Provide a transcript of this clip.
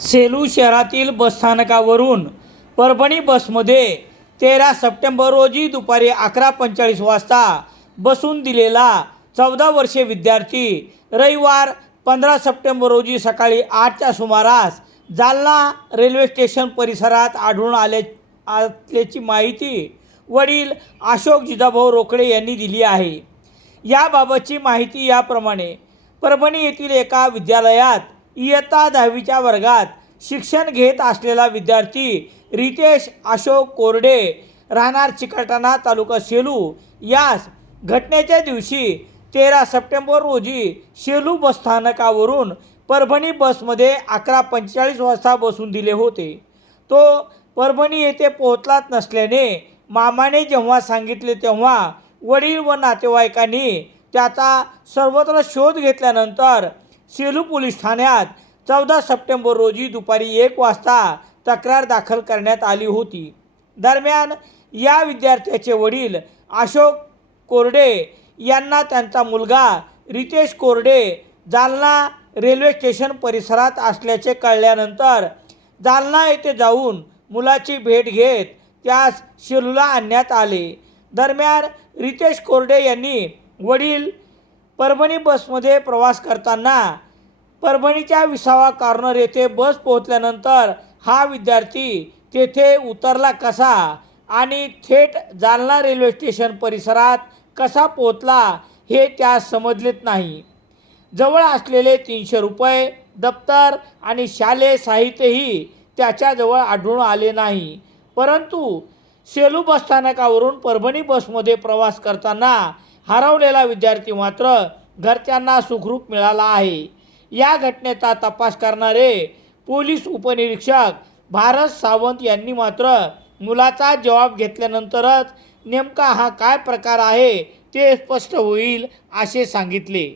सेलू शहरातील बसस्थानकावरून परभणी बसमध्ये तेरा सप्टेंबर रोजी दुपारी अकरा पंचेचाळीस वाजता बसून दिलेला चौदा वर्षीय विद्यार्थी रविवार पंधरा सप्टेंबर रोजी सकाळी आठच्या सुमारास जालना रेल्वे स्टेशन परिसरात आढळून आले असल्याची माहिती वडील अशोक जिजाभाऊ रोकडे यांनी दिली आहे. याबाबतची माहिती याप्रमाणे परभणी येथील एका विद्यालयात इयत्ता दहावीच्या वर्गात शिक्षण घेत असलेला विद्यार्थी रितेश अशोक कोरडे राहणार चिकटणा तालुका सेलू. यास घटनेच्या दिवशी तेरा सप्टेंबर रोजी सेलू बसस्थानकावरून परभणी बसमध्ये अकरा पंचेचाळीस वाजता बसून दिले होते. तो परभणी येथे पोहोचलाच नसल्याने मामाने जेव्हा सांगितले तेव्हा वडील व नातेवाईकांनी त्याचा सर्वत्र शोध घेतल्यानंतर सेलू पोलीस ठाण्यात चौदा सप्टेंबर रोजी दुपारी एक वाजता तक्रार दाखल करण्यात आली होती. दरम्यान या विद्यार्थ्याचे वडील अशोक कोरडे यांना त्यांचा मुलगा रितेश कोरडे जालना रेल्वे स्टेशन परिसरात असल्याचे कळल्यानंतर जालना येथे जाऊन मुलाची भेट घेत त्यास शिरूला आणण्यात आले. दरम्यान रितेश कोरडे यांनी वडील परभणी बसमध्ये प्रवास करताना परभणीच्या विसावा कॉर्नर येथे बस पोहोचल्यानंतर हा विद्यार्थी तेथे उतरला कसा आणि थेट जालना रेल्वे स्टेशन परिसरात कसा पोहोचला हे त्यास समजलेत नाही. जवळ असलेले तीनशे रुपये दप्तर आणि शालेय साहित्यही त्याच्याजवळ आढळून आले नाही. परंतु सेलू बसस्थानकावरून परभणी बसमध्ये प्रवास करताना हरवलेला विद्यार्थी मात्र घरच्यांना सुखरूप मिळाला आहे. या घटनेचा तपास करणारे पोलीस उपनिरीक्षक भारत सावंत यांनी मात्र मुलाचा जबाब घेतल्यानंतरच नेमका हा काय प्रकार आहे ते स्पष्ट होईल असे सांगितले.